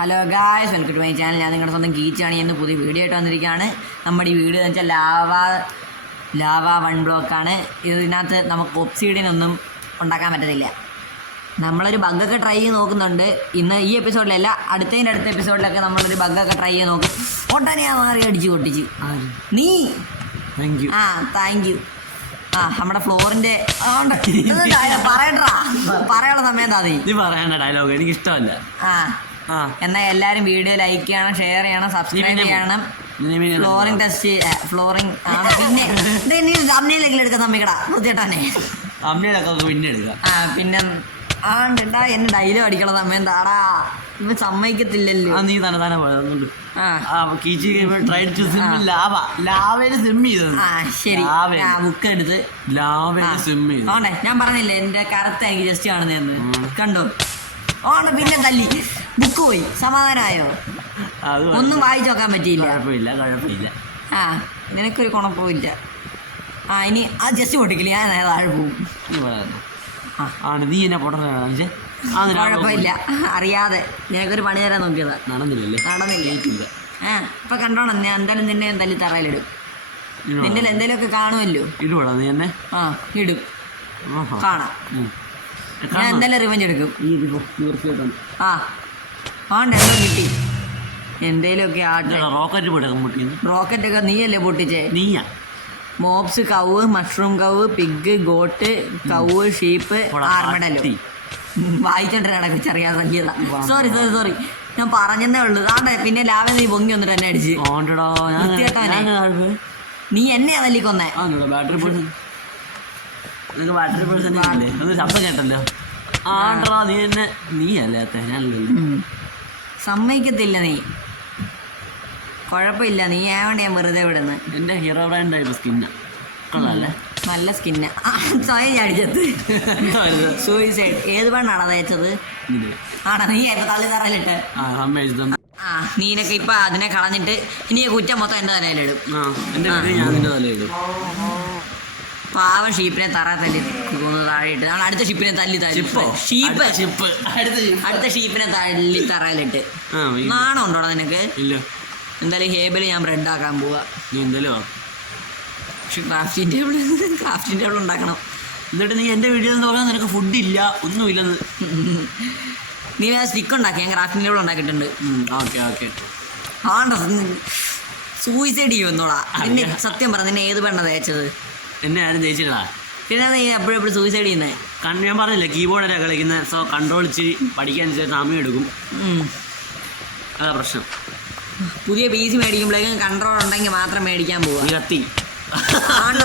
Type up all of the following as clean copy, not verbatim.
Hello guys, welcome to my channel. ഞാൻ നിങ്ങളുടെ സ്വന്തം ഗീച്ചാണ്. ഇന്ന് പുതിയ വീഡിയോ ആയിട്ട് വന്നിരിക്കുകയാണ്. നമ്മുടെ ഈ വീഡിയോ എന്ന് വെച്ചാൽ ലാവ 1 ബ്ലോക്കാണ്. ഇതിനകത്ത് നമുക്ക് ഒബ്സിഡിയനൊന്നും ഉണ്ടാക്കാൻ പറ്റത്തില്ല. നമ്മളൊരു ബഗ്ഗൊക്കെ ട്രൈ ചെയ്ത് നോക്കുന്നുണ്ട്. ഇന്ന് ഈ എപ്പിസോഡിലല്ല, അടുത്ത എപ്പിസോഡിലൊക്കെ നമ്മളൊരു ബഗ്ഗൊക്കെ ട്രൈ ചെയ്ത് നോക്കും. ഒട്ടനെ മാറി അടിച്ച് പൊട്ടിച്ച് നീ താങ്ക് യു. നമ്മുടെ ഫ്ലോറിന്റെ പറയാനുള്ള സമയം എന്താ നീ പറയണ്ട ഡയലോഗ് എനിക്ക് ഇഷ്ടമല്ല. എന്നാൽ എല്ലാവരും വീഡിയോ ലൈക്ക് ചെയ്യണം, ഷെയർ ചെയ്യണം, സബ്സ്ക്രൈബ് ചെയ്യണം. ഫ്ലോറിംഗ് പിന്നെ അമ്മയിലെങ്കിലും എടുക്കാൻ സമ്മതിക്കടാ വൃത്തിയിട്ടാനെ. അമ്മയിലൊക്കെ പിന്നെ എടുക്കാം. പിന്നെ ആണ്ടാ എന്നെ ഡയലോഗ് അടിക്കണ സമയം താടാ, ഇവ സമ്മതിക്കത്തില്ലല്ലോ. നീ തന്നെ പോയത് ശരി, ബുക്ക് എടുത്ത് ആണ്ടേ. ഞാൻ പറഞ്ഞില്ലേ എന്റെ കറുത്ത എനിക്ക് ജസ്റ്റ് കാണുന്നതെന്ന് കണ്ടോ. ഓണ്ട പിന്നെ തല്ലി ബുക്ക് പോയി. സമാധാനമായോ? ഒന്നും വായിച്ചു നോക്കാൻ പറ്റിയില്ല. നിനക്കൊരു കുഴപ്പമില്ല. ഇനി ആ ജസ്റ്റ് പൊട്ടിക്കില്ല, ഞാൻ താഴെ പോവും. നീ എന്നെ കുഴപ്പമില്ല, അറിയാതെ ഞങ്ങൾക്കൊരു പണി തരാൻ നോക്കിയതാ. നടന്നില്ല. ഇപ്പൊ കണ്ടോണം, ഞാൻ എന്തായാലും നിന്നെ തല്ലി തറയിലിടും. നിന്റെ എന്തെങ്കിലുമൊക്കെ കാണുമല്ലോ. ഇടും, കാണാം. ഞാൻ എന്തായാലും റിവഞ്ച് എടുക്കും. എന്തോ കിട്ടി എന്തേലുമൊക്കെ ആട്ടെ. റോക്കറ്റൊക്കെ നീയല്ലേ പൊട്ടിച്ചേ? നീയാ. Mobs, cow, mushroom cow, pig, goat, cow, sheep, armadillo. വായിച്ചോണ്ട് നടക്കും ചെറിയ സംഖ്യത. സോറി ഞാൻ പറഞ്ഞതേ ഉള്ളൂ. ആണ്ടെ പിന്നെ ലാവ നീ പൊങ്ങി വന്നിട്ട് എന്നെ അടിച്ച്. നീ എന്നെയാ തല്ലിക്കൊന്നേ. ശബ്ദം കേട്ടല്ലോ. നീ അല്ലാത്ത സമ്മതിക്കത്തില്ല. നീ കുഴപ്പമില്ല, നീ ആവണ്ട. ഞാൻ വെറുതെ വിടുന്നു. എന്റെ ഹീറോ ബ്രാൻഡ് ടൈപ്പ് സ്കിന്ന കൊള്ളാല്ലേ, നല്ല സ്കിന്ന. സ്വയം അടിച്ചത് സൂയിസൈഡ്. ഏത് പെണ്ണാണ് തേച്ചത്? ആണോ? നീ തള്ളി തറയിലിട്ട് നീനൊക്കെ ഇപ്പൊ അതിനെ കളഞ്ഞിട്ട് ഇനി കുറ്റം മൊത്തം എന്റെ തലയിലിടും. പാവം ഷീപ്പിനെ തറ തല്ലി താഴെയിട്ട് അടുത്ത ഷീപ്പിനെ തല്ലി അടുത്ത ഷീപ്പിനെ തല്ലി തറയിലിട്ട്. നാണം ഉണ്ടോടാ നിനക്ക്? എന്തായാലും ഹേബിൾ ഞാൻ ബ്രെഡ് ആക്കാൻ പോവാ. പക്ഷെ ക്രാഫ്റ്റിംഗ് ടേബിൾ ഉണ്ടാക്കണം. എന്നിട്ട് നീ എന്റെ വീഡിയോ നോക്കാൻ നിനക്ക് ഫുഡില്ല, ഒന്നുമില്ലെന്ന്. നീ സ്റ്റിക്ക് ഉണ്ടാക്കി, ഞാൻ ക്രാഫ്റ്റിംഗ് ടേബിൾ ഉണ്ടാക്കിയിട്ടുണ്ട്. സൂയിസൈഡ് ചെയ്യുന്നോടാ. നിന്നെ സത്യം പറ, നിന്നെ ഏത് പെണ്ണ തേച്ചത്? എന്നെ ആരും തേച്ചിട്ടാ. പിന്നെ നീ എപ്പോഴും സൂയിസൈഡ് ചെയ്യുന്നേ? ഞാൻ പറഞ്ഞില്ല, കീബോർഡല്ല കളിക്കുന്നത്. സോ കൺട്രോൾ ഇച്ചിരി പഠിക്കാൻ സമയം എടുക്കും, അതാ പ്രശ്നം. പുതിയ PC മേടിക്കുമ്പോഴേക്കും കൺട്രോൾ ഉണ്ടെങ്കിൽ മാത്രം മേടിക്കാൻ പോവാ. കത്തി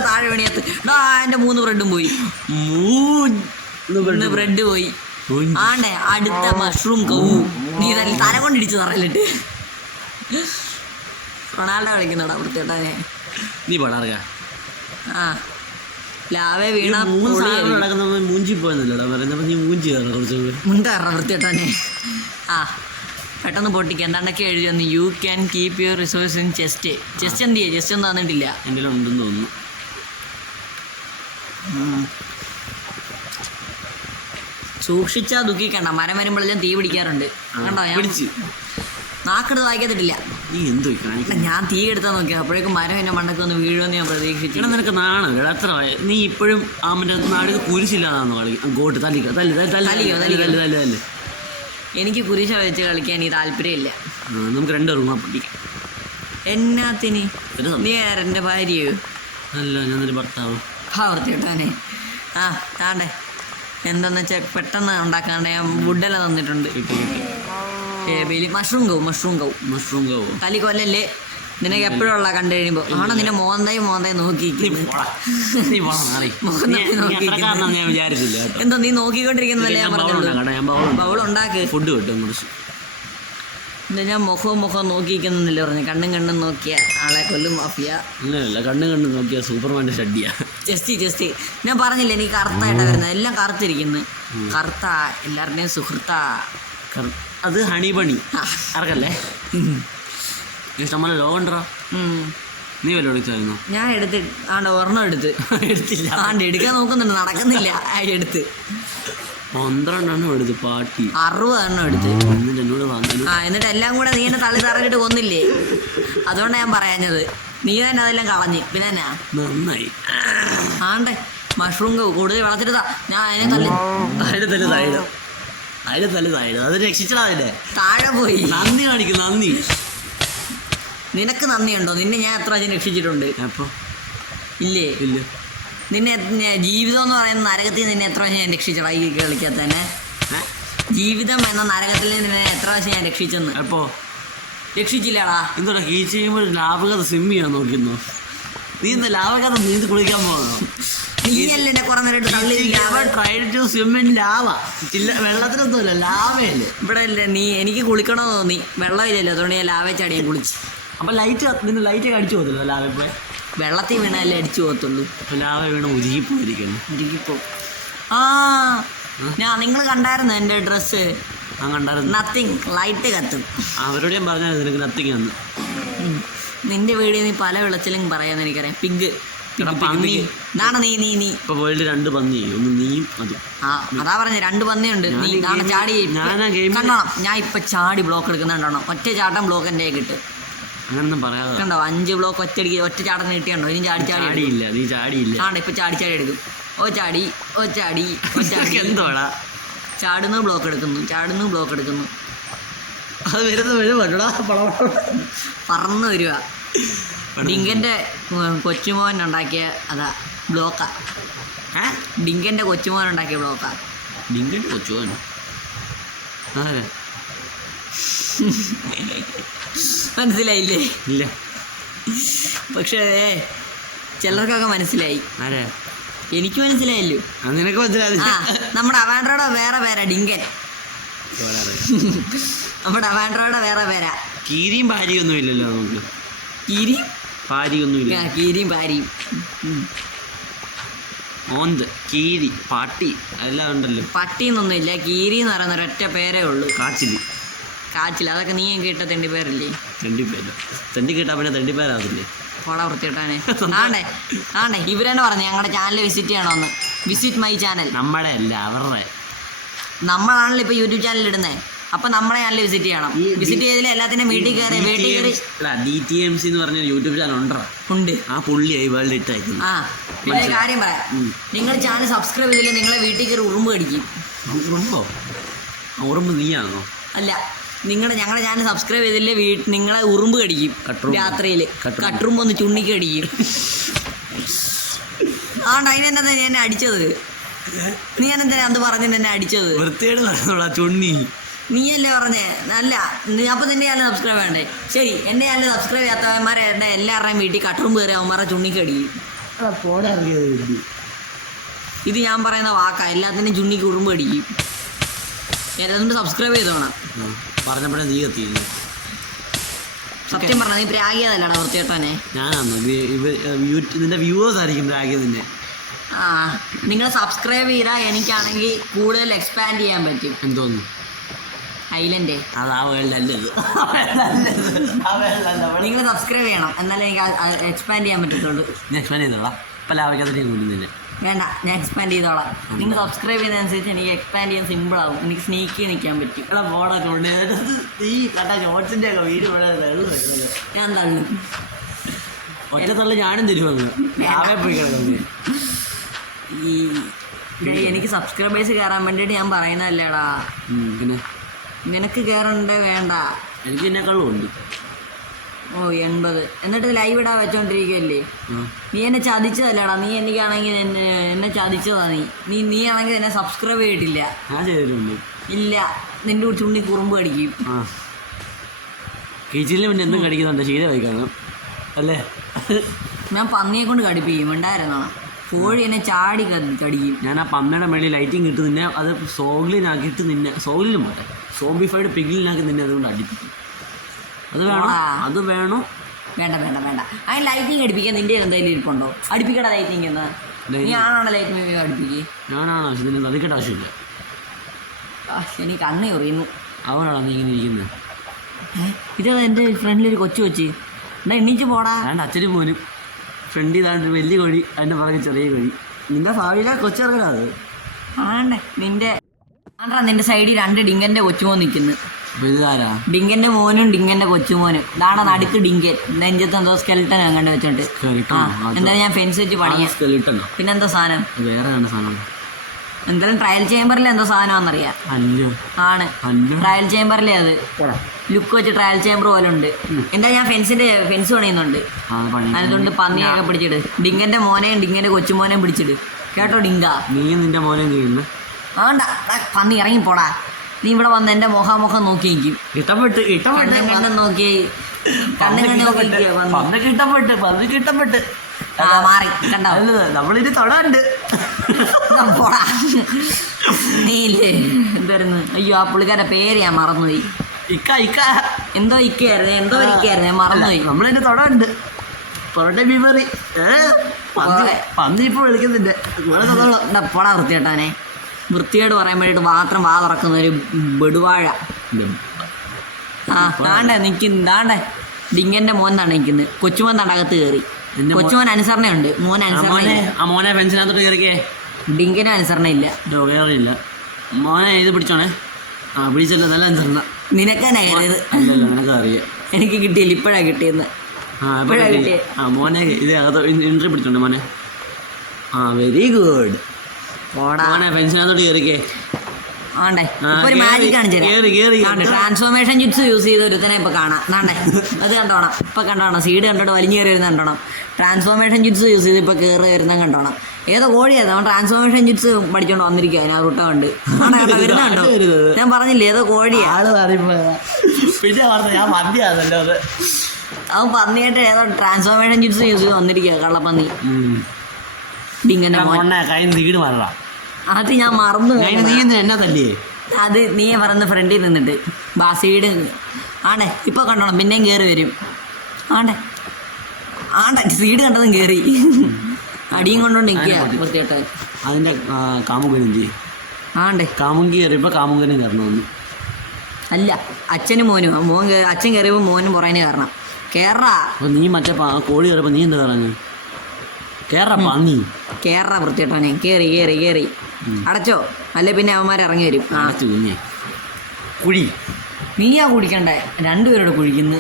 താഴെ പണിയത്ത് എന്റെ 3 ബ്രെഡും പോയി. 3 ബ്രെഡ് പോയി. ആണ്ടേ അടുത്ത മഷ്റൂം കവു. നീ തല കൊണ്ടിടിച്ചു തറയിലിട്ട്. റൊണാൾഡോ കളിക്കുന്നടാ വൃത്തിയേട്ടാനെ. നീ പടാറുക. ലാവേ വീണ മൂഞ്ചി പോയെന്നല്ലടാ പറയുന്നത്. നീ മൂഞ്ചി മുണ്ടേറ വൃത്തിയേട്ടാനെ. പെട്ടെന്ന് പൊട്ടിക്കുക. എന്താണ്ടൊക്കെ എഴുതി വന്നു. You can keep your resource in chest. Chest എന്ത് ചെയ്യുക? ചെസ്റ്റ് ഒന്നും തന്നിട്ടില്ല. എൻ്റെ ഉണ്ടെന്ന് തോന്നുന്നു. സൂക്ഷിച്ചാ ദുഃഖിക്കണ്ട. മരം വരുമ്പോഴെല്ലാം തീ പിടിക്കാറുണ്ട്. കണ്ടോ? ഞാൻ നാക്കെടുത്ത് വായിക്കത്തിട്ടില്ല. നീ എന്തോ ഞാൻ തീ എടുത്താൽ നോക്കിയാൽ അപ്പോഴേക്കും മരം എന്നെ മണ്ടൊക്കെ ഒന്ന് വീഴുമെന്ന് ഞാൻ പ്രതീക്ഷിച്ചു. നിനക്ക് നാണം എത്ര നീ ഇപ്പോഴും ആ മറ്റേ നാട് കുരിശില്ലാതാണോ ഗോട്ട് തല്ലിക്കോ. എനിക്ക് കുരിശ വെച്ച് കളിക്കാൻ എനിക്ക് താല്പര്യമില്ല. നമുക്ക് 2 റൂമാ പൊട്ടിക്കാം. എന്നാത്തിന്? നീ ആരെൻ്റെ ഭാര്യയോ? അല്ല, ഞാൻ നിന്റെ ഭർത്താവ്. വൃത്തിയിട്ടാനെ. താണ്ടേ എന്താന്ന് വെച്ചാൽ പെട്ടെന്ന് ഉണ്ടാക്കാണ്ട് ഞാൻ വുഡെല്ലാം തന്നിട്ടുണ്ട്. മഷ്റൂം കവ് തലി കൊല്ലല്ലേ. നിനക്ക് എപ്പോഴുള്ള കണ്ടു കഴിയുമ്പോ ആണോ നിന്നെ മോന്തായി നോക്കി. എന്തോ നീ നോക്കിക്കൊണ്ടിരിക്കുന്നതല്ലേ ഞാൻ പറഞ്ഞത്. ബൗൾ ഉണ്ടാക്ക്. ഫുഡ് കിട്ടും കുറച്ച്. ഞാൻ മുഖവും നോക്കിയിരിക്കുന്നില്ല പറഞ്ഞു. കണ്ണും നോക്കിയ ആളെ കൊല്ലും മാഫിയ. അങ്ങനെയല്ല, കണ്ണും നോക്കിയ സൂപ്പർമാൻ്റെ ഷഡ്ഡിയ. ജസ്റ്റ് ഞാൻ പറഞ്ഞില്ല, എനിക്ക് കറുത്തായിട്ടാണ് വരുന്നത്. എല്ലാം കറുത്തിരിക്കുന്നു. കറുത്ത എല്ലാവരുടെയും സുഹൃത്താ. അത് ഹണി ബണി ആർക്കല്ലേ? ഇഷ്ടംപോലെ ലോകണ്ടോ? നീ വല്ല വിളിച്ചായിരുന്നോ? ഞാൻ ഒരെണ്ണം എടുത്തില്ല. എടുക്കാൻ നോക്കുന്നുണ്ട്, നടക്കുന്നില്ല. എടുത്ത് 12 എണ്ണം എടുത്ത് പാട്ടി 60 എണ്ണം എടുത്ത് എന്നോട് വാങ്ങാൻ. എന്നിട്ട് എല്ലാം കൂടെ നീ എന്നെ തള്ളി തറഞ്ഞിട്ട് കൊന്നില്ലേ? അതുകൊണ്ടാണ് ഞാൻ പറയാഞ്ഞത്. നീ തന്നെ അതെല്ലാം കളഞ്ഞ്. പിന്നെ എന്നാ നന്നായി. ആണ്ടേ മഷ്റൂം കൂടുതൽ വളർത്തിട്ട് ഞാൻ അതിനെ തള്ളി അത് രക്ഷിച്ചടാ. അതിന്റെ താഴെ പോയി. നന്ദി കാണിക്കും. നന്ദി. നിനക്ക് നന്ദിയുണ്ടോ? നിന്നെ ഞാൻ എത്ര പ്രാവശ്യം രക്ഷിച്ചിട്ടുണ്ട്. അപ്പൊ ഇല്ലേ? ഇല്ല. നിന്നെ ജീവിതം എന്ന് പറയുന്ന നരകത്തിൽ നിന്നെ എത്ര പ്രാവശ്യം ഞാൻ രക്ഷിച്ചടാ ഈ കളിക്കാത്ത തന്നെ. ജീവിതം എന്ന നരകത്തിൽ നിന്നെ എത്ര പ്രാവശ്യം ഞാൻ രക്ഷിച്ചെന്ന്. അപ്പോ രക്ഷിച്ചില്ലടാ. എന്തോടാ ഈ ചെയ്യുമ്പോൾ ലാഭകഥ സിം ചെയ്യാൻ നോക്കുന്നു. നീ എന്താ ലാഭകഥ നീന്തി കുളിക്കാൻ പോകണോ? നീയല്ലേ എന്നെ കുറെ നേരം തള്ളി. വെള്ളത്തിനൊന്നുമില്ല, ലാവയല്ലേ ഇവിടെ അല്ലേ നീ. എനിക്ക് കുളിക്കണമെന്ന് തോന്നി, വെള്ളമില്ലല്ലോ, അതുകൊണ്ട് ഞാൻ ലാവ ചാടി ഞാൻ കുളിച്ച്. അപ്പൊ നിന്റെ ലൈറ്റൊക്കെ അടിച്ചു പോകത്തില്ല ലാവ? ഇപ്പൊ വെള്ളത്തിൽ വീണല്ലേ അടിച്ചു പോകത്തുള്ളൂ. അപ്പൊ ലാവ വീണ ഉരുകിപ്പോയിരിക്കുന്നു. ഉരുകിപ്പോ. നിങ്ങൾ കണ്ടായിരുന്നു എൻ്റെ ഡ്രസ്സ്? ആ കണ്ടായിരുന്നു. നത്തിങ്, ലൈറ്റ് കത്തും. അവരോട് ഞാൻ പറഞ്ഞാൽ നിനക്ക് നത്തിങ് ആണ്. നിന്റെ വീഡിയോ നീ പല വിളച്ചിലും പറയാന്ന് എനിക്കറിയാം. പിഗ് നാണ് നീ നീ നീ ഇപ്പൊ വേൾഡ് 2 പന്നി, ഒന്ന് നീയും അതും. അതാ പറഞ്ഞ 2 പന്നിയുണ്ട്. നീ നാളെ ചാടി കണ്ടോണം. ഞാൻ ഇപ്പൊ ചാടി ബ്ലോക്ക് എടുക്കുന്നുണ്ടോ? ഒറ്റ ചാട്ടം ബ്ലോക്ക് എൻ്റെ കിട്ടും. അങ്ങനൊന്നും പറയാതെ കണ്ടോ 5 ബ്ലോക്ക് ഒറ്റ ചാട്ടം നീട്ടിയുണ്ടോ? ഇനി ചാടിയില്ല. നീ ചാടിയില്ല. ആണ്ട ഇപ്പൊ ചാടി എടുക്കും. ഓ ചാടി എന്തോടാ ചാടുന്നു ബ്ലോക്ക് എടുക്കുന്നു. അത് വരുന്ന പറന്ന് വരുക. ഡിങ്കന്റെ കൊച്ചുമോൻ ഉണ്ടാക്കിയ അതാ ബ്ലോക്കാ. ഡിങ്കന്റെ കൊച്ചുമോൻ ഉണ്ടാക്കിയ ബ്ലോക്കാ. ഡിങ്കന്റെ കൊച്ചുമോൻ മനസ്സിലായില്ലേ? ഇല്ല. പക്ഷേ ചിലർക്കൊക്കെ മനസ്സിലായി. എനിക്ക് മനസ്സിലായല്ലോ. നിനക്ക് മനസ്സിലായി. നമ്മുടെ അവാൻഡ്രോയുടെ വേറെ പേരാ ഡിങ്കൻ. നമ്മുടെ അവാൻഡ്രോയുടെ വേറെ പേരാ. കീരിയും പാരിയൊന്നും ഇല്ലല്ലോ നമുക്ക്. കീരിയും പാരിയും ഓന്ത്, കീരി, പാട്ടി എല്ലാം ഉണ്ടല്ലോ. പട്ടിന്നൊന്നും ഇല്ല. കീരി എന്ന് പറയുന്ന ഒരൊറ്റ പേരേ ഉള്ളൂ. കാച്ചിൽ അതൊക്കെ നീ കേട്ട തെണ്ടിപ്പേരല്ലേ? തെണ്ടി കേട്ടാ പിന്നെ തെണ്ടിപ്പേരാതില്ലേ? ഫോളോ വൃത്തിയിട്ടാണ്. ആണ്ടേ ഇവരെന്നെ പറഞ്ഞു ഞങ്ങളുടെ ചാനൽ വിസിറ്റ് ചെയ്യണമെന്ന്. Visit my channel. നമ്മുടെ അല്ല, അവരുടെ. നമ്മളാണല്ലോ ഇപ്പൊ യൂട്യൂബ് ചാനൽ ഇടുന്നത്. അപ്പൊ നമ്മളെ ചാനൽ വിസിറ്റ് ചെയ്യണം. വിസിറ്റ് ചെയ്തില്ല എല്ലാത്തിനും വീട്ടിൽ കയറി DTMC എന്ന് പറഞ്ഞ യൂട്യൂബ് ചാനൽ ഉണ്ട്. ആ പുള്ളിയായി വേൾഡ് ഇട്ടായിരുന്നു. പിന്നെ കാര്യം പറയാം, നിങ്ങൾ ചാനൽ സബ്സ്ക്രൈബ് ചെയ്തില്ല നിങ്ങളെ വീട്ടിൽ കയറി ഉറുമ്പ് കടിക്കും. ഉറുമ്പ് നീയാണോ? അല്ല, ഞങ്ങളുടെ ചാനൽ സബ്സ്ക്രൈബ് ചെയ്തില്ലേ നിങ്ങളെ ഉറുമ്പ് കടിക്കും. രാത്രിയിൽ കട്ടുറുമ്പ് ഒന്ന് ചുണ്ണിക്ക് കടിക്കും. അതിനെന്താ എന്നെ അടിച്ചത്? നീ എന്നെന്താ അത് പറഞ്ഞിട്ട് എന്നെ അടിച്ചത്? ചുണ്ണി നീയല്ലേ പറഞ്ഞേ? അല്ല, അപ്പൊ നിന്റെ ചാനൽ സബ്സ്ക്രൈബ് വേണ്ടേ? ശരി, എന്റെ ചാനൽ സബ്സ്ക്രൈബ് ചെയ്യാത്തവന്മാരെ എല്ലാവരുടെയും വീട്ടിൽ കട്ടുറുമ്പ് കയറി അവന്മാരെ ചുണ്ണിക്ക് കടിക്കും. ഇത് ഞാൻ പറയുന്ന വാക്കാ. എല്ലാത്തിനും ചുണ്ണിക്ക് ഉറുമ്പ് കടിക്കും. അതുകൊണ്ട് സബ്സ്ക്രൈബ് ചെയ്തോണം. പറഞ്ഞപ്പോഴേ നീ എത്തിയിരുന്നു. സത്യം പറഞ്ഞ നീ പ്രാഗിയതല്ലടാ വൃത്തിയേട്ടനെ. ഞാനാണോ? നിന്റെ വ്യൂവേഴ്സ് ആയിരിക്കും പ്രാഗിയതിന്റെ. നിങ്ങൾ സബ്സ്ക്രൈബ് ചെയ്താൽ എനിക്കാണെങ്കിൽ കൂടുതൽ എക്സ്പാൻഡ് ചെയ്യാൻ പറ്റും. എന്തോന്നു? ഐലൻഡ്. നിങ്ങൾ സബ്സ്ക്രൈബ് ചെയ്യണം, എന്നാലേ എനിക്ക് എക്സ്പാൻഡ് ചെയ്യാൻ പറ്റത്തുള്ളൂ. എക്സ്പാൻഡ് ചെയ്തോളാം. ഇപ്പം ലാഭിക്കാത്ത വേണ്ട, ഞാൻ എക്സ്പാൻഡ് ചെയ്തോളാം. നിങ്ങൾ സബ്സ്ക്രൈബ് ചെയ്യുന്നതനുസരിച്ച് എനിക്ക് എക്സ്പാൻഡ് ചെയ്യാൻ സിമ്പിൾ ആവും. എനിക്ക് സ്നീക്കി നിൽക്കാൻ പറ്റും. ഞാൻ തള്ളു. ഒറ്റ തള്ളു ഞാനും തരുമെന്ന്. എനിക്ക് സബ്സ്ക്രൈബേഴ്സ് കയറാൻ വേണ്ടിയിട്ട് ഞാൻ പറയുന്നതല്ലേടാ. പിന്നെ നിനക്ക് കയറണ്ടേ? വേണ്ട, എനിക്ക് എന്നെക്കാളും ഉണ്ട്. 80. എന്നിട്ട് ലൈവ് ഇടാൻ വെച്ചോണ്ടിരിക്കുകയല്ലേ? നീ എന്നെ ചതിച്ചതല്ലടാ. നീ എനിക്കാണെങ്കിൽ എന്നെ ചതിച്ചതാ. നീ ആണെങ്കിൽ എന്നെ സബ്സ്ക്രൈബ് ചെയ്തിട്ടില്ല. ഞാൻ ചെയ്തിട്ടുണ്ട്. ഇല്ല, നിന്റെ ചുണ്ണി കുറുമ്പ് കടിക്കും. കിച്ചിലിന് പിന്നെ എന്തും കടിക്കുന്നുണ്ട്. ശീലമായി കാണും അല്ലേ? ഞാൻ പന്നിയെ കൊണ്ട് കടിപ്പിക്കും. ഉണ്ടായിരുന്നോ? കോഴി എന്നെ ചാടി കടിക്കും. ഞാൻ ആ പന്നയുടെ മേളിൽ ലൈറ്റിങ് കിട്ടും. നിന്നെ അത് സോഗ്ലിനാക്കിയിട്ട് നിന്നെ സോഗ്ലിനും പോട്ടെ സോംബിഫൈഡ് പിഗ്ലിനാക്കി നിന്നെ അതുകൊണ്ട് അടിപ്പിക്കും. അത് വേണോ? വേണ്ട. അതിന് ലൈറ്റിങ് അടിപ്പിക്കാൻ നിന്റെ എന്തായാലും ഇരിപ്പുണ്ടോ? അടിപ്പിക്കട ലൈറ്റിങ് എന്നാ. നീ ആണോ ലൈറ്റിങ് അടിപ്പിക്കുക? ഞാനാണോ? ഇതിന് അതിക്കട്ട ആവശ്യമില്ല. എനിക്ക് കണ്ണി അറിയുന്നു. അവനാണോ നീ ഇങ്ങനെ ഇരിക്കുന്നത്? ഇതാ എൻ്റെ ഫ്രണ്ടിലൊരു കൊച്ചു വെച്ച്. എന്നാ എണ്ണീച്ച് പോടാ. വേണ്ട, അച്ഛനും മോനും ഫ്രണ്ട് ഇതാണ്ട് വലിയ കോഴി, അതിൻ്റെ പുറകെ ചെറിയ കോഴി. നിന്റെ ഭാവിയിലെ കൊച്ചിറങ്ങാ അത്. നിന്റെ സൈഡിൽ 2 ഡിങ്കൻ്റെ കൊച്ചുമോ നിൽക്കുന്നു. അപ്പോൾ ഇതാരാ? ഡിങ്കന്റെ മോനും ഡിങ്കന്റെ കൊച്ചുമോനും. ഇതാണ് നടുക്ക് ഡിങ്കൻ, നെഞ്ചത്ത് എന്തോ സ്കെൽട്ടൻ അങ്ങോട്ട് വെച്ചോണ്ട്. എന്തായാലും ഞാൻ ഫെൻസ് വെച്ച് പണിയാം. സ്കെലിട്ടനോ? പിന്നെന്തോ സാധനം വേറെ സാധനം എന്തായാലും ട്രയൽ ചേമ്പറിൽ എന്തോ സാധനമാണെന്നറിയാം. അല്ലോ ആണ് ട്രയൽ ചേമ്പറിലെ അത് ലുക്ക് വെച്ച് ട്രയൽ ചേമ്പർ പോലെ ഉണ്ട്. എന്തായാലും ഞാൻ ഫെൻസ് പണിയുന്നുണ്ട്. അതുകൊണ്ട് പന്നിയൊക്കെ പിടിച്ചിട്. ഡിങ്കന്റെ മോനെയും ഡിങ്കന്റെ കൊച്ചുമോനെയും പിടിച്ചിട് കേട്ടോ ഡിങ്ക. നീയും നിന്റെ മോനെയും ചെയ്യുന്നു. ആണ്ട പന്നി ഇറങ്ങിപ്പോടാ. നീ ഇവിടെ വന്ന് എന്റെ മുഖാമുഖം നോക്കി നിൽക്കും. കണ്ണും നോക്കി ഇഷ്ടപ്പെട്ട് മാറി കണ്ടോ. നമ്മളിത് തൊടാണ്ട് പോടാ നീല്ലേ എന്തായിരുന്നു. അയ്യോ ആ പുള്ളിക്കാരുടെ പേര് ഞാൻ മറന്നുപോയി. എന്തോ ഇക്കായിരുന്നു ഞാൻ മറന്നുപോയി. നമ്മളതിന്റെ തൊടാണ്ട് മെമ്മറി പന്നി ഇപ്പൊ വിളിക്കുന്നുണ്ട്. പോടാ വൃത്തികെട്ടാനെ. വൃത്തികേട് പറയാൻ വേണ്ടിയിട്ട് മാത്രം വാ തുറക്കുന്ന ഒരു ബെടുവാഴ. താണ്ടേ നിൽക്കുന്നു. ഡിങ്കന്റെ മോൻ താണ്ട് നിൽക്കുന്നത്. കൊച്ചുമോൻ താണ്ട് അകത്ത് കയറി. കൊച്ചുമോൻ അനുസരണയുണ്ട്. മോൻ മോനെ പെൻസിനകത്തോട്ട് കയറിക്കേ. ഡിങ്കനും അനുസരണ ഇല്ല. വേറെയില്ല. മോനെ ഇത് പിടിച്ചോണേ. പിടിച്ചല്ലോ, നല്ല അനുസരണ. നിനക്കെന്നെ കയറിയത്. നിനക്ക് അറിയാം. എനിക്ക് കിട്ടിയില്ല, ഇപ്പോഴാ കിട്ടിയെന്ന്. മോനെ ഇത് എൻട്രി പിടിച്ചോണ്ട് മോനെ. Very good. മോനെ പെൻസിനകത്തോട്ട് കയറിക്കേ. ആണ്ടേ ഇപ്പൊ ഒരു മാജിക് കാണിച്ചു. ട്രാൻസ്ഫോർമേഷൻ ജിപ്സ് യൂസ് ചെയ്ത് ഒരുത്തനെ ഇപ്പൊ കാണാം. നാണ്ടേ അത് കണ്ടോണം. ഇപ്പൊ കണ്ടോണം. സീഡ് കണ്ടോട്ട് വലിഞ്ഞു കയറി വരുന്ന കണ്ടോണം. ട്രാൻസ്ഫോർമേഷൻ ജിപ്സ് യൂസ് ചെയ്ത് ഇപ്പൊ കയറി വരുന്ന കണ്ടോണം. ഏതോ കോഴിയായിരുന്നു അവൻ ട്രാൻസ്ഫോർമേഷൻ ജിപ്സ് പഠിച്ചോണ്ട് വന്നിരിക്കുക. ഞാൻ റുട്ട കണ്ട് വരുന്നുണ്ടോ. ഞാൻ പറഞ്ഞില്ലേ ഏതോ കോഴിയാ. ഞാൻ മന്തിയാണല്ലോ അത്. അവൻ പന്നിയായിട്ട് ഏതോ ട്രാൻസ്ഫോർമേഷൻ ജിപ്സ് യൂസ് ചെയ്ത് വന്നിരിക്കുക കള്ളപ്പന്നി. ഡിങ്ങനെ വീട് മാറാം. അത് ഞാൻ മറന്നു. എന്നാ തല്ലേ അത് നീ പറയുന്ന ഫ്രണ്ടിൽ നിന്നിട്ട് സീഡ് ആണ്ടേ ഇപ്പൊ കണ്ടോണം. പിന്നെയും കയറി വരും. ആണ്ടെ സീഡ് കണ്ടതും കയറി അടിയും കൊണ്ടോണ്ട് നിൽക്കുക വൃത്തിയായിട്ട്. അതിന്റെ കാമുകനും ആണ്ടേ കാമുങ്കി കയറിയപ്പോ കാമുകനും കയറണമെന്ന് അല്ല, അച്ഛനും മോനും. അച്ഛൻ കയറിയപ്പോ മോനും പുറകെ കയറണം. കേറാ. നീ മറ്റേ കോഴി കയറിയപ്പോ നീ എന്താ പറഞ്ഞു? പന്നി കേറാ വൃത്തിയായിട്ടാണ്. കേറി അടച്ചോ, അല്ലെ പിന്നെ അവന്മാർ ഇറങ്ങി വരും. കുഴി നീയാ കുടിക്കണ്ടേ. രണ്ടുപേരോട് കുഴിക്കുന്നു.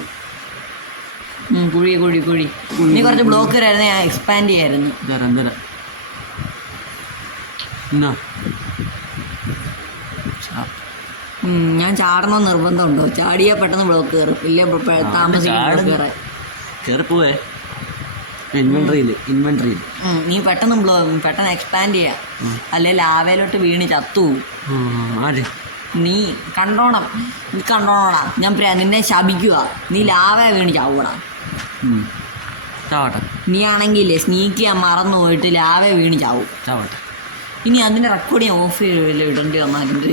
കുഴി നീ കുറച്ച് ബ്ലോക്ക് വരായിരുന്നു. ഞാൻ എക്സ്പാൻഡ് ചെയ്യായിരുന്നു. ഞാൻ ചാടണമെന്ന് നിർബന്ധമുണ്ടോ? ചാടിയാൽ പെട്ടെന്ന് ബ്ലോക്ക് കയറും. ഇല്ല താമസിക്കാൻ കയറിപ്പോവേ. ഇൻവെൻട്രിയിൽ നീ പെട്ടെന്ന് എക്സ്പാൻഡ് ചെയ്യാം. അല്ലെ ലാവയിലോട്ട് വീണ് ചത്തുപോകും. നീ കണ്ടോണടാ. ഞാൻ നിന്നെ ശപിക്കുക. നീ ലാവ വീണ് ചാവൂടാ. നീ ആണെങ്കിലേ സ്നീക്ക് ചെയ്യാൻ മറന്നു പോയിട്ട് ലാവ വീണ് ചാവും. ഇനി അതിൻ്റെ റെക്കോർഡ് ഞാൻ ഓഫ് ചെയ്യല്ലോ ഇടേണ്ടി വന്നാലുണ്ട്.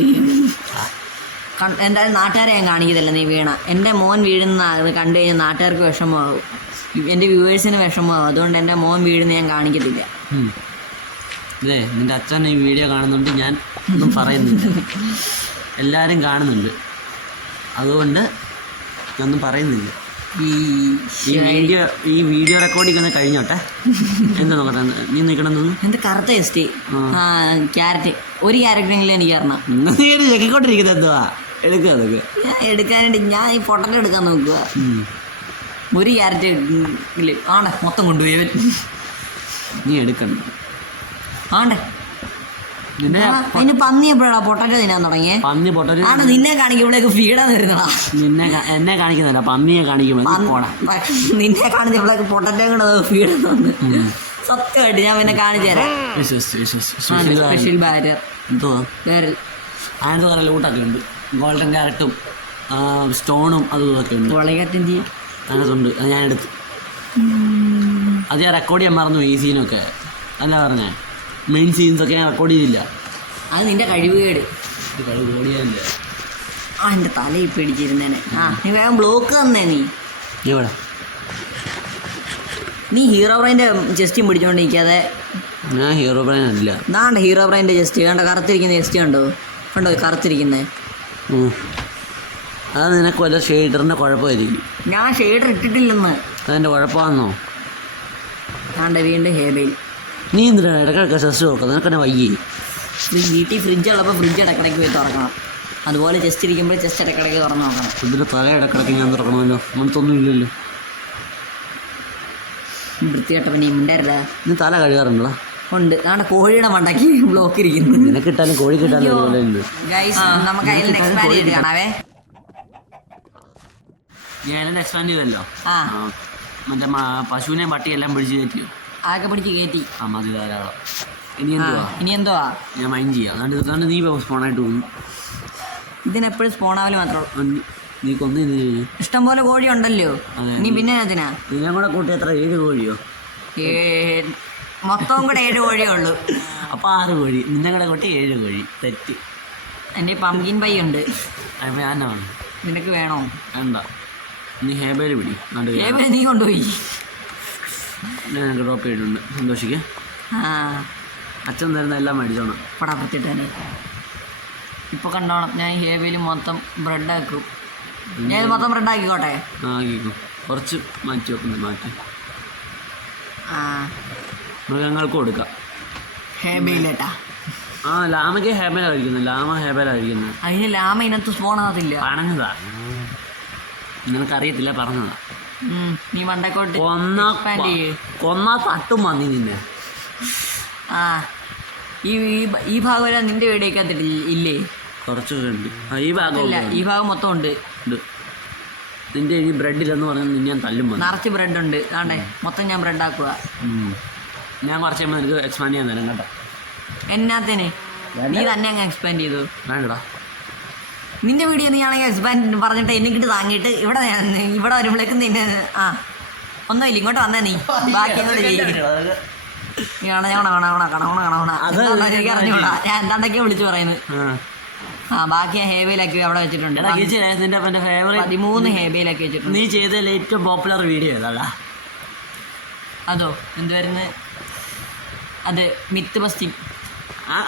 എന്തായാലും നാട്ടുകാരെ ഞാൻ കാണിക്കത്തില്ല നീ വീണ. എൻ്റെ മോൻ വീഴുന്ന അത് കണ്ടു കഴിഞ്ഞാൽ നാട്ടുകാർക്ക് വിഷമമാകും, എൻ്റെ വ്യൂവേഴ്സിന് വിഷമമാകും. അതുകൊണ്ട് എൻ്റെ മോൻ വീഴുന്ന ഞാൻ കാണിക്കത്തില്ല. അതെ, നിൻ്റെ അച്ഛൻ ഈ വീഡിയോ കാണുന്നുണ്ട്. ഞാൻ ഒന്നും പറയുന്നില്ല. എല്ലാവരും കാണുന്നുണ്ട്. അതുകൊണ്ട് ഒന്നും പറയുന്നില്ല. ഈ വീഡിയോ റെക്കോർഡിംഗ് ഒന്ന് കഴിഞ്ഞോട്ടെ. എന്താ നോക്കട്ടെ. നീ നിൽക്കണമെന്ന് എൻ്റെ കറുത്ത എസ്റ്റ് ക്യാരറ്റ്. ഒരു ക്യാരക്ടറെങ്കിലും എനിക്ക് അറിയണം. ചെക്കിക്കൊണ്ടിരിക്കുന്നത് എന്തുവാ എടുക്കുക. അതൊക്കെ ഞാൻ എടുക്കാനായിട്ട് ഞാൻ ഈ പൊട്ടൽ എടുക്കാൻ നോക്കുക. ഒരു ക്യാരറ്റ് ഇല്ലേ ആണ്ടെ മൊത്തം കൊണ്ടുപോയി. നീ എടുക്കണ്ട ആണ്ടെ. അതിന് പന്നി എപ്പോഴാ പൊട്ടറ്റോ തിന്നാൻ തുടങ്ങിയേ? പന്നി പൊട്ടറ്റോ ആണ് നിന്നെ കാണിക്കുമ്പോഴേക്ക് ഫീഡാ വരുന്നതാ. എന്നെ കാണിക്കുന്നില്ല, പന്നിയെ കാണിക്കുമ്പോൾ നിന്നെ കാണിച്ചപ്പോഴേക്ക് പൊട്ടറ്റോ കൂടെ ഫീഡ് വന്ന്. സത്യമായിട്ട് ഞാൻ പിന്നെ കാണിച്ചു തരാം. സ്പെഷ്യൽ ബാരിയർ എന്തോ അതിനകത്ത് കുറേ ലൂട്ടൊക്കെ ഉണ്ട്. ഗോൾഡൻ ക്യാരറ്റും സ്റ്റോണും അതും ഇതൊക്കെ ഉണ്ട്. വളകറ്റും ചെയ്യും അതിനകത്തുണ്ട്. അത് ഞാൻ എടുത്തു. അത് ഞാൻ റെക്കോർഡ് ചെയ്യാൻ മറന്നു. ഈ സീനൊക്കെ അല്ല പറഞ്ഞേ. മെയിൻ സീൻസൊക്കെ ഞാൻ റെക്കോർഡ് ചെയ്തില്ല. അത് നിന്റെ കഴിവുകേട്. കഴിവുകേടില്ല. എൻ്റെ തലയിൽ പിടിച്ചിരുന്നേനെ. നീ വേഗം ബ്ലോക്ക് തന്നേ. നീ ഹീറോ ബ്രെയിൻ്റെ ചെസ്റ്റും പിടിച്ചോണ്ടിരിക്കാതെ. ഞാൻ ഹീറോ ബ്രെയിൻ അല്ല. നാണ്ട ഹീറോ ബ്രെയിൻ്റെ ചെസ്റ്റ് കണ്ടോ, കറുത്തിരിക്കുന്ന ചെസ്റ്റ് കണ്ടോ കറുത്തിരിക്കുന്നത്. അത് നിനക്ക് വല്ല ഷെയ്ഡറിൻ്റെ കുഴപ്പമായിരിക്കും. ഞാൻ ഷെയ്ഡർ ഇട്ടിട്ടില്ലെന്ന്. അതെൻ്റെ കുഴപ്പമാണെന്നോ? നാണ്ട വീണ്ടും ഹേബയിൽ. നീ എന്തിനാണ് ഇടയ്ക്കിടയ്ക്ക് സെസ് നോക്കാം? നിനക്കെന്നെ വയ്യേ. വീട്ടിൽ ഫ്രിഡ്ജ് ഉള്ളപ്പോൾ ഫ്രിഡ്ജ് ഇടയ്ക്കിടയ്ക്ക് പോയി തുറക്കണം. അതുപോലെ ചെസ്റ്റ് ഇരിക്കുമ്പോൾ ചെസ്റ്റ് ഇടയ്ക്കിടയ്ക്ക് തുറന്ന് നോക്കണം. ഇതിൻ്റെ തല ഇടക്കിടക്ക് ഞാൻ തുറക്കണമല്ലോ, അങ്ങനത്തൊന്നും ഇല്ലല്ലോ. വൃത്തികെട്ട പിന്നെ മിണ്ടരുത്. ഇനി തല കഴുകാറുണ്ടോ? ഉണ്ട്. നാളെ കോഴിയുടെ മണ്ടയ്ക്ക് ബ്ലോക്ക് ഇരിക്കുന്നു. നിനക്കിട്ടാലും കോഴി കിട്ടാലും ഗൈസ് നമുക്ക് അതിൽ എക്സ്പാൻഡ് ചെയ്ത് കാണാവേ. ഞാൻ എക്സ്പാൻഡ് ചെയ്തല്ലോ. ആ മറ്റേ പശുവിനെയും പട്ടിയെല്ലാം പിടിച്ച് കയറ്റിയോ? ആകെ പിടിച്ച് കയറ്റി. ആ മതി ധാരാളം. ഇനി എന്തുവാ ഞാൻ മൈൻഡ് ചെയ്യാം. അതുകൊണ്ട് നീ സ്പോണായിട്ട് പോകുന്നു. ഇതിനെപ്പോഴും സ്പോണാവല് മാത്രമേ നീ കൊന്നു. ഇഷ്ടം പോലെ കോഴി ഉണ്ടല്ലോ. നീ പിന്നെ അതിനാ ഇതിനെ കൂടെ കൂട്ടി എത്ര 7 കോഴിയോ? മൊത്തവും കൂടെ 7 കോഴിയേ ഉള്ളൂ. അപ്പോൾ 6 കോഴി. നിന്നെ കൂടെ കൂട്ടി 7 കോഴി. തെറ്റ്. എൻ്റെ പംകിൻ പൈ ഉണ്ട്. അപ്പോൾ ഞാനാണ്. നിനക്ക് വേണോ? വേണ്ട. നീ ഹേബേല് പിടി. ഹേബേൽ നീ കൊണ്ടുപോയി. ഞാൻ എനിക്ക് ഡ്രോപ്പ് ചെയ്തിട്ടുണ്ട്. സന്തോഷിക്കേ. അച്ഛൻ തരുന്ന എല്ലാം മേടിച്ചോണം. പടാ പത്തിട്ടാണ്. ഇപ്പോൾ കണ്ടോണം, ഞാൻ ഹേബേൽ മൊത്തം ബ്രെഡാക്കും. ഞാൻ മൊത്തം ബ്രെഡാക്കിക്കോട്ടെ. ആക്കിക്കും. കുറച്ച് മാറ്റി വെക്കുന്നു. മാറ്റി മൃഗങ്ങൾക്ക് കൊടുക്കാം. ഹേബേലേട്ടാ. ലാമയ്ക്ക് ഹേബേല കഴിക്കുന്നത്. ലാമ ഹേബേല കഴിക്കുന്നത്. അതിന് ലാമ ഇതിനകത്ത് സ്പോണാകത്തില്ല. പറഞ്ഞതാ, നിനക്കറിയത്തില്ല, പറഞ്ഞതാ. നീ മണ്ടക്കോട്ട് കൊന്നാ തട്ടും വന്നി നിന്നെ. ഈ ഭാഗം വരെ നിന്റെ വീടേക്ക് ഇല്ലേ? കുറച്ചുണ്ട്. ഈ ഭാഗം മൊത്തം ഉണ്ട്. നിന്റെ ഈ ബ്രെഡിലെന്ന് പറഞ്ഞാൽ നിന്നെ ഞാൻ തല്ലും. നിറച്ച് ബ്രെഡ് ഉണ്ട്. ആണ്ടേ മൊത്തം ഞാൻ ബ്രെഡ് ആക്കുക. ഞാൻ കുറച്ച് കഴിയുമ്പോൾ നിനക്ക് എക്സ്പാൻഡ് ചെയ്യാൻ തരാം കേട്ടോ. എന്നാത്തിന് നീ തന്നെ അങ്ങ് എക്സ്പാൻഡ് ചെയ്തു? വേണ്ടടാ. നിന്റെ വീഡിയോ നീ ആണെങ്കിൽ എക്സ്പാൻഡ് പറഞ്ഞിട്ട് എനിക്കിട്ട് താങ്ങിയിട്ട് ഇവിടെ വരുമ്പോഴേക്കും നിന്നെ ഒന്നുമില്ല, ഇങ്ങോട്ട് വന്നേ. നീ ബാക്കി അങ്ങോട്ട് എനിക്ക് അറിഞ്ഞൂടാ. ഞാൻ എന്താണ്ടൊക്കെയാ വിളിച്ചു പറയുന്നത്. ബാക്കി ഞാൻ ഹേബയിലാക്കി അവിടെ വെച്ചിട്ടുണ്ട്. 13 ഹേബയിലാക്കി വെച്ചിട്ടുണ്ട്. നീ ചെയ്തതിൽ ഏറ്റവും പോപ്പുലർ വീഡിയോ ഏതാടാ? അതോ എന്തുവരുന്നത്? അത് മിത്ത് ബസ്റ്റിംഗ്.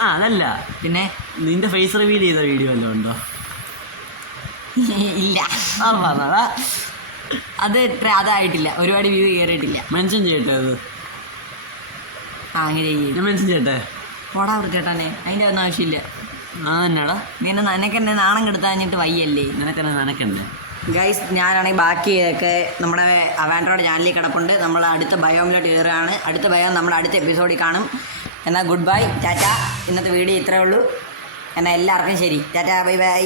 അതല്ല, പിന്നെ നിന്റെ ഫേസ് റിവീൽ ചെയ്ത വീഡിയോ വല്ലതും ഉണ്ടോ? ഇല്ല. അത് അതായിട്ടില്ല. ഒരുപാട് വ്യൂ കയറിയിട്ടില്ല. മെൻഷൻ ചെയ്യട്ടെ അത്? അങ്ങനെ മെൻഷൻ ചെയ്യട്ടെ? പോടാ വൃത്തികെട്ടാനെ, അതിൻ്റെ ഒന്നും ആവശ്യമില്ല. തന്നെടാ. നിനക്കെന്നെ നാണം കെടുത്താഞ്ഞിട്ട് വയ്യല്ലേ? നിനക്കെന്നെ നനക്കണ്ടേ? ഗൈസ്, ഞാനാണെങ്കിൽ ബാക്കിയൊക്കെ നമ്മുടെ അവാൻഡ്രോയുടെ ചാനലിൽ കിടപ്പുണ്ട്. നമ്മൾ അടുത്ത ബയോമിലോട്ട് കയറുകയാണ്. അടുത്ത ബയോ നമ്മുടെ അടുത്ത എപ്പിസോഡിൽ കാണും. എന്നാൽ ഗുഡ് ബൈ, ടാറ്റ. ഇന്നത്തെ വീഡിയോ ഇത്രയേ ഉള്ളൂ. എന്നാൽ എല്ലാവർക്കും ശരി, ടാറ്റ, ബൈ ബൈ.